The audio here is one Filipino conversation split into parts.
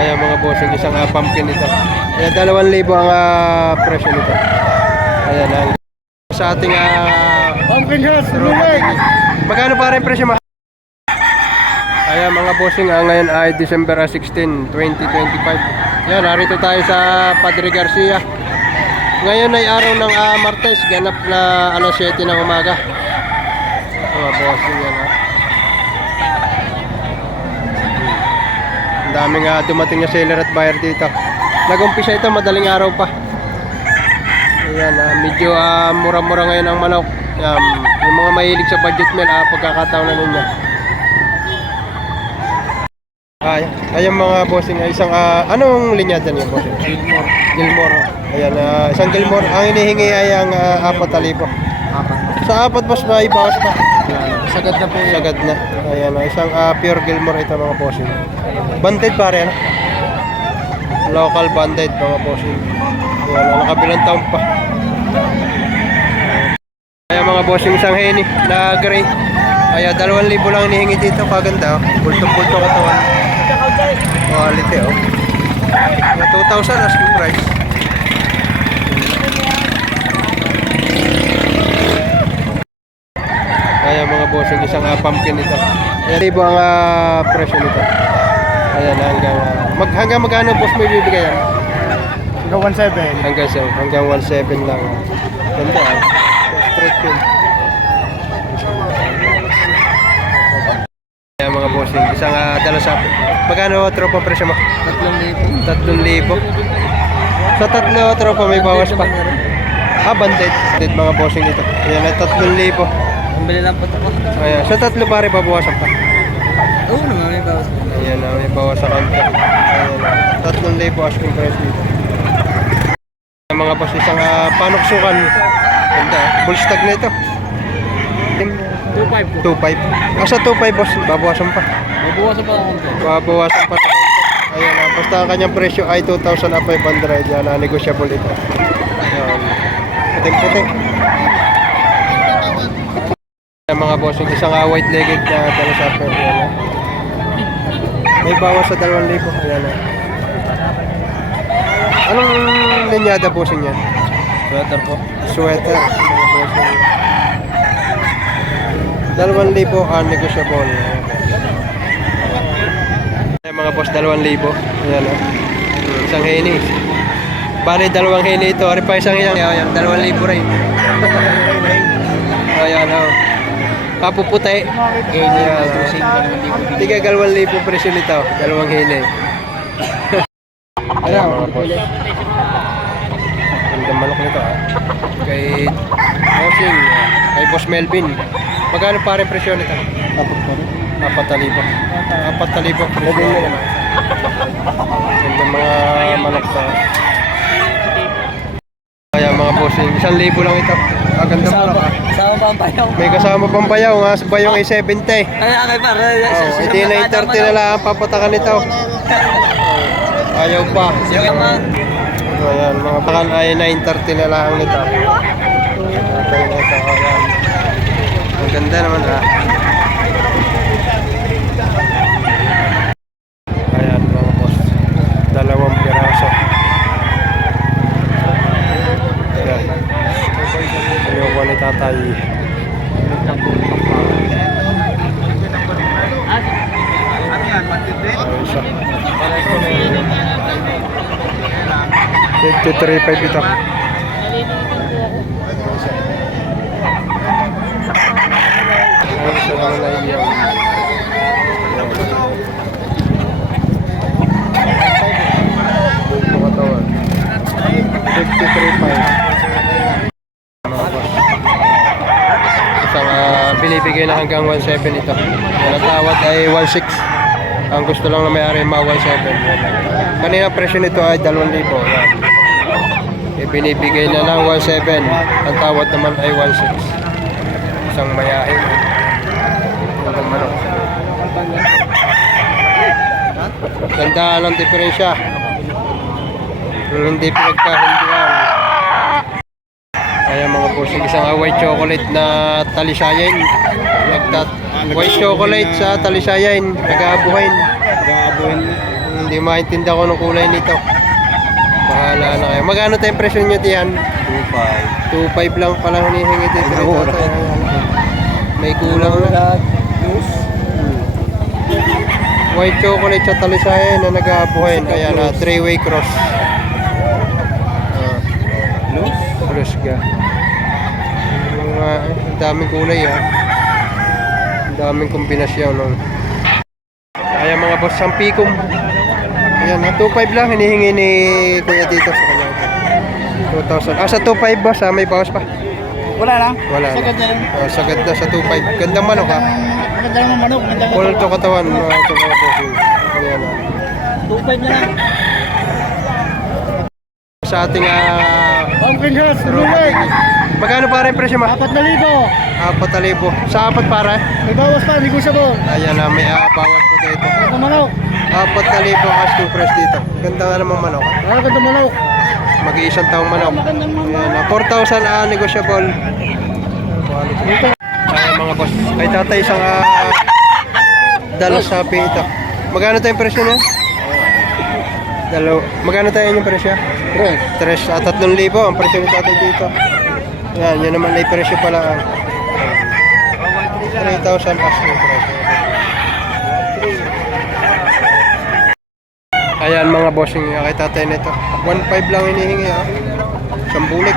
Kaya mga bossing, isang pumpkin ito. Kaya 2,000 ang presyo nito. Ayan ang sa ating Pumpkin house, magkano pa rin presyo Kaya mga bossing, ngayon ay December 16, 2025. Yan, narito tayo sa Padre Garcia. Ngayon ay araw ng Martes, ganap na alas 7 ng umaga. Mga bossing yan Ang daming dumating na seller at buyer dito. Nag-umpisa ito, madaling araw pa. Ayan, medyo mura-mura ngayon ang manok. Yung mga mahilig sa budget meal, pagkakataon na ninyo. Ayan mga bossing, isang anong linyada niyo bossing? Gilmore. Ayan, isang Gilmore. Ang hinihingi ay ang 4,000. Sa 4 boss, may bawas pa. Sagad na po. Sagad na. Ayan, isang pure Gilmore ito mga bossing. Banded pare, ano? Local banded mga bossing. Ayan, nakabilang taon pa. Ayan mga bossing, isang heni na gray. Ayan, 2,000 lang hinihingi dito. Kaganda, bulto-bulto katawan. Quality, 2,000 asking price. Kaya mga bossing, isang pumpkin ito. Ayan, 1,000 ang presyo nito. Ayan, hanggang magkano boss mo ibibigay yan? Hanggang 1,700. Hanggang 1,700 lang. Ganda, straight pin. Ayan mga bossing, isang dalasap. Magkano tropa presyo mo? 3,000. Sa 3 tropa may bawas pa. Banded. Banded mga bossing ito. Ayan, 3,000. Bili lang po ito. Ayan, sa 3 pare babawasan pa. Oo naman, may bawas. Ayan, may bawas sa kanta. Ayan, 3,000 asking price dito. Ayan, mga boss, isang panuksukan. Ganda, bull stag na ito. 2,500. Sa 2,500 boss, babawasan pa. Mabuwasan pa ako. Babawasan pa. Ayan, basta ang kanyang presyo ay 2,500. Yan, negotiable ito. Ayan, puting-puting. Ayan, mga bossing, isang white-legged na dalasapper. Ayan, may bawas sa 2,000. Ayan, anong linyada bossing yan? Sweater po. Sweater. 2,000 negotiable. Ayan, mga boss, 2,000. Ayan, isang heni. Bali, 2 heni ito. Ari pa isang heni. Ayan, 2,000 rin. Ayan, papuputi. Tiga 2,000 presyo nito. 2 heni. Ayan, mga boss. Ang manok nito, kay bossing, kay Boss Melvin. Magkano pa rin presyo nito? 4,000. 4,000. Ganda mga manok to. Kaya mga bossing, 1,000 lang ito. Ganda mo lang. Kasama pa ang payaw. May kasama pang payaw. Sa bayong ay 70. Ay, para. Hindi na 30 na lang ang papatakan nito. Ayaw pa. Ayan, mga bakal ay 930 na lang nito. Okay na ito. Ayan. Ang ganda naman Ayan mga boss, 2 piraso. Ayan, ayoko ni tatay. Isa 53.5 ito. Isa naman na iyo. 53.5. Isang binibigay na hanggang 1,700 ito. Yan ang tawad ay 1,600. Ang gusto lang na may-ari ma 1,700. Kanina presyo nito ay 2,000. Yan. Binibigay na lang 1,700. Ang tawad naman ay 1,600. Isang mayahe. Ang manok. Ganda ng diferensya. Hindi pinagkahindihan. Kaya mga bossing, isang white chocolate na talisayan. White chocolate sa talisayan. Nag-aabuhin. hindi maintindihan ko ng kulay nito. Bahala na kayo. Magkano tayong presyo nyo diyan? 2.5 lang pala hinihingi dito. Oo. May kulang na. White chocolate sa talisay na nag-aabuhin. Kaya na 3-way cross. Cross ka. Ang daming kulay ha. Ang daming kombinasyon. No? Kaya mga boss, sampikom. Ayan, 2.5 lang hinihingi ni Kuya dito sa kanya. 2,000. Sa 2.5 boss, may bawas pa. Wala na. Wala na. Sagad na yun. Sagad na sa 2.5. Gandang manok ha. Magandang mga manok. Full to katawan. Mga bossing. Ayan ha. 2.5 na lang. Sa ating Pumpkin Hills, magkano pa rin presyo ma? 4,000. 4,000. Sa apat para May bawas pa, negotiable. Ayan na, may bawas pa dito. Ito manok. 4,000 asking price dito. Ganda nga namang manok. Magandang manok. Mag-iisang taong manok. Magandang manok. Ayan na, 4,000 negotiable. Ayan mga boss. Kay tatay isang dalas sapi ito. Magkano tayong presyo niya? Magkano tayo yung presyo? 3,000 ang presyo ni tatay dito. Yan, yun naman ay presyo pala. 3,000 asking price. Ayan mga bossing, kay tatay nito. 1.5 lang hinihingi ha. Isang bulik.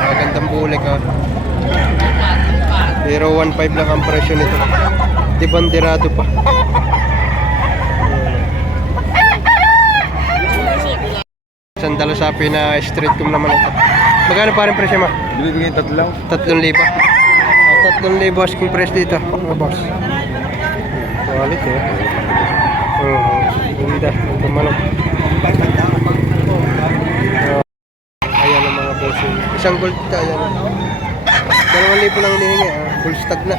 Magandang bulik ha. Pero 1.5 lang ang presyo nito. Di bandirado pa. Sandalo sapi na street kum naman ito. Magkano pa rin presyo ma? Bibigyan 3 lang. 3,000. 3,000 asking price dito. Mga boss. Quality eh. Ganda. Ito manok. Ayan ang mga boss. Isang gold ito. Ayan. 2,000 lang hinihingi. Full stock na.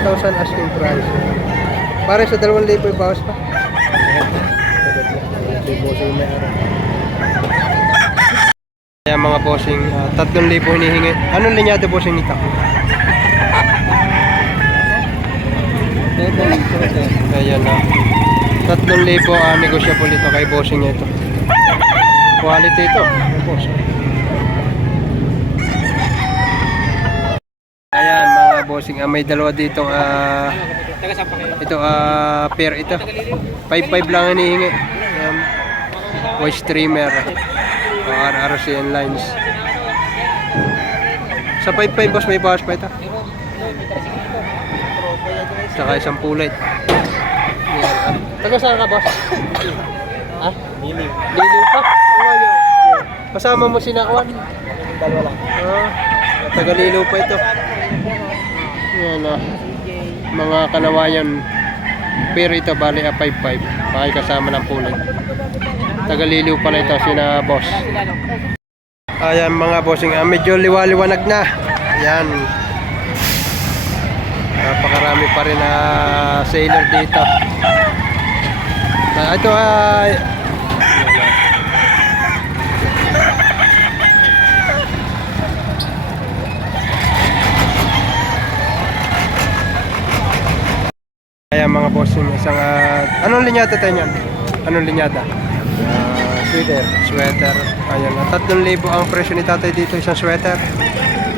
2,000 asking price. Pare sa 2,000 yung bawas pa. Bossing may araw. Kaya mga bossing, 3,000 hinihingi. Anong linyado bossing nito? Ayan na. 3,000 negosyable ito kay bossing ito. Quality ito. Boss. Ayan mga bossing, may dalawa ditong ito pair ito. 5,500 lang hinihingi. Ayan. White streamer. RRCN lines. Sa 5.5 boss may bawas pa ito. Saka isang pulit. Yan. Taga saan ka boss? Ha? Liliw. Liliw pa? Kasama mo sinakawan? Dalawa lang. Taga Liliw pa ito. Yan mga kanawayan. Pero ito bali 5.5. Bakit kasama ng pulit. Taga Liliw pala ito sina boss. Ayan mga bossing, medyo liwaliwanag na. Ayan. Napakarami pa rin na sailor dito. Ito ay ayan mga bossing, isang anong linyada tayo niyan? Anong linyada? Sweater. Ayan, 3,000 ang presyo ni tatay dito, isang sweater.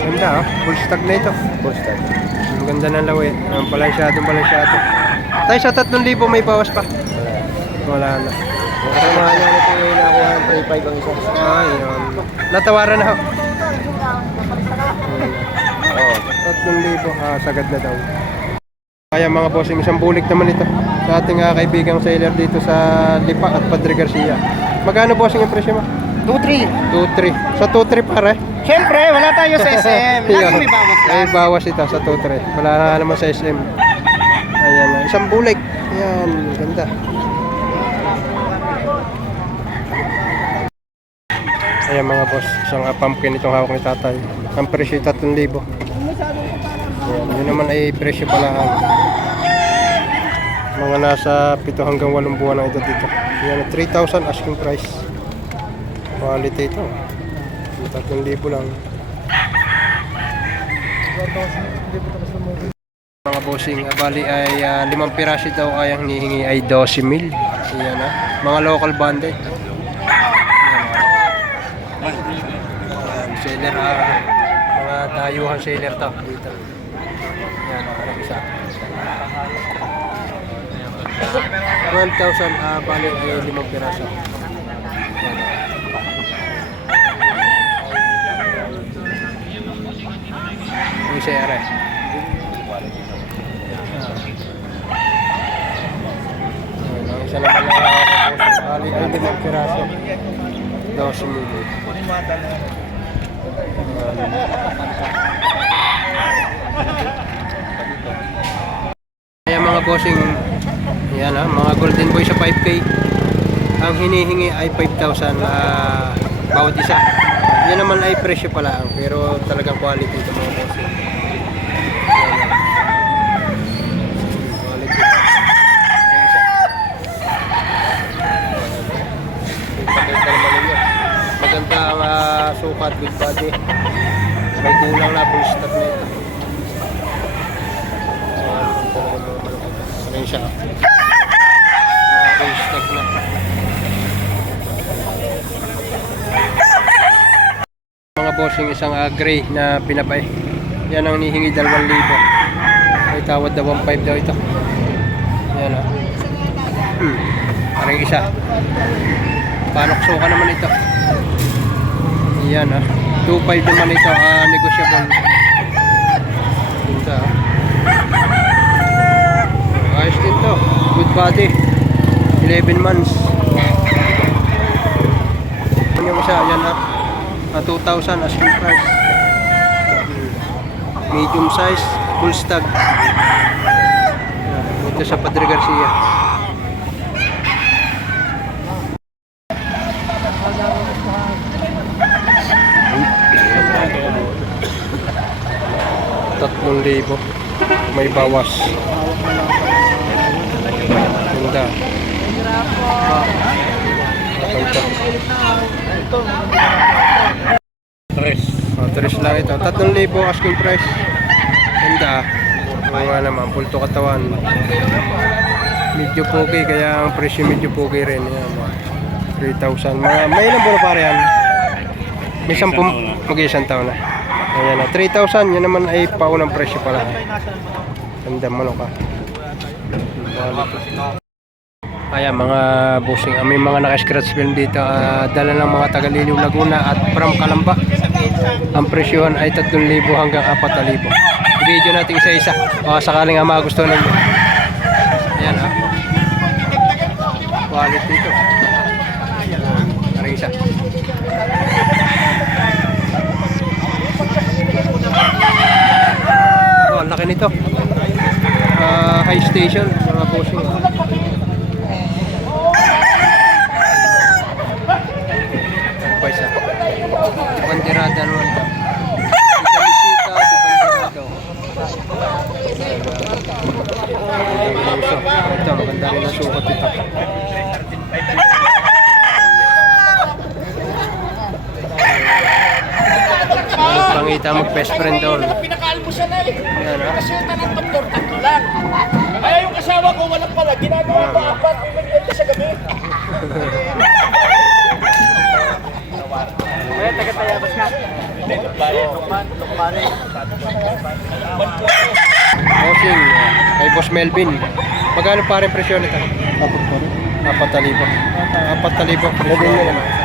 Ganda full stock na ito. Full stock. Ang ganda ng lawi. Ang balansyado. Tayo sa 3,000 may bawas pa? Wala na. Pero mga yan ito yung nakuha ng 3.5 ang isa. Ayun. Natawaran na ho. Oo. 3,000. Sagad na daw. Kaya mga bossing, isang bulik naman ito. Sa ating kaibigang sailor dito sa Lipa at Padre Garcia. Magkano bossing ang presyo mo? 2.3. 2,300. Sa 2,300 pare? Siyempre, wala tayo sa SM. Lagi may bawas lang. May bawas ito sa 2,300. Wala na naman sa SM. Ayan na. Isang bulik. Ayan. Ganda. Ayan mga boss. Isang pumpkin itong hawak ni tatay. Ang presyo 3,000. Ayan. Yun naman ay presyo pala. Mga nasa 7 hanggang 8 buwan na ito dito. Ayan. 3,000 asking price. Quality ito. 3,000 lang. mga bossing. Bali ay 5 piraso daw ay ang hinihingi ay 12,000. Ayan na. Mga local banded. Ayan, seller mga dayuhan seller to dito. Ayan, ang isa. 12,000 bali ay 5 piraso. Yung CR eh. Ang isa naman lang ako. Bali ay 5 piraso. 12,000. Kaya mga bossing, yan mga golden boy sa 5K. Ang hinihingi ay 5,000 bawat isa. Yan naman ay presyo pala pero talagang quality ito mga bossing. Quality. Pakita naman ninyo. Maganda ang sukat with body. May kulang na full stop na ito. Ano yun siya? Full stop na. Mga bossing, isang gray na pinapay. Yan ang nihingi 2,000. May tawad na 1,500 daw ito. Yan parang isa. Panokso ka naman ito. Yan 2,500 naman ito. Negotiable. Ito ayos din to. Good body. 11 months. Yung isa, yan 2,000 asking price. Medium size, full stag. Ito sa Padre Garcia. ₱3,000 may bawas. Ganda. Tres lang ito. 3,000 asking price. Ganda. Mga naman, pulto katawan. Medyo pogi, kaya ang presyo medyo pogi rin. Yan, 3,000. May ilang buwan pa rin. May 10, mag-isang taon na. Ayan 3,000. Yan naman ay paunang presyo pala. Ganda, manok ka. Ayan mga bossing, may mga naka-scratch film dito. Dala ng mga Tagaliliw, Laguna at from Calamba. Ang presyohan ay 3,000 hanggang 4,000. I-video natin isa-isa. Sakaling magustuhan ninyo. Ayan quality ito. Parang isa. Ang laki nito. High station mga bossing. Paisa. Banderada naman ito. Ito maganda rin ang sukat ito. Pangita mag-best friend doon. Pinakaalmusyan na eh. Kasyutan ng doktor, 3 lang. Kaya yung kasama ko, walang pala. Ginagawa ko 4, may nagkwenta sa gabi. Kaya taga-tayabas ka. Lukman eh. Bossing, kay Boss Melvin. Magkano pa rin presyo nito? 4,000. 4,000. 4,000.